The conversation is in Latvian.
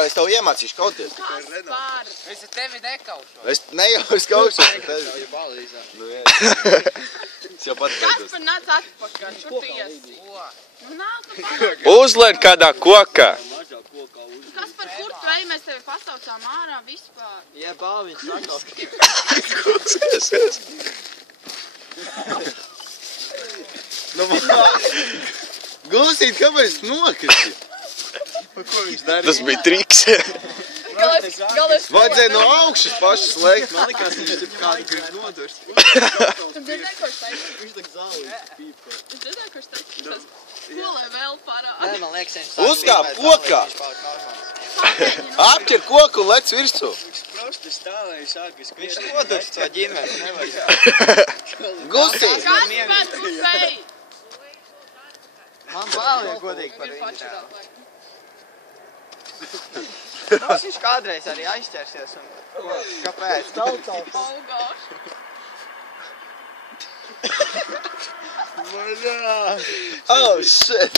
Oskar, es tev iemācīšu kauties. Kaspar! Es ar tevi nekaušu. Es nejaušu kaušu. Es jau pats beidos. Kaspar, nāc atpakaļ, kur tu iesi? Nu nāk, nu parādi. Uzliek kādā kokā. Kaspar, kur tu ej? Mēs tevi pasaucām ārā vispār. Jā, bāviņš sakal. Gulsīt, kāpēc nokristi? Ko viņš darīja? Tas bija triks. Galēs. Vajadzēja no augšas pašas lēkt. Man likās, viņš tur kādu grib nodurs. Tu dzirdēji, ko es teicu? Viņš tak zālīt pīpa. Tu dzirdēji, ko es teicu? Ko lai vēl parādi? Nē, man liekas, viņš Uzkāp kokā! Apķer koku un lec virsū. Viņš prosti stāvēja sākas. Viņš nodurs to ģimeni, nevajag. Gulsīt! Kaspar, tu spēj! Man bālīja godīgi par viņu tēlu. Viņš kādreiz arī aizķersies un... Kāpēc? Oh gosh. Oh shit!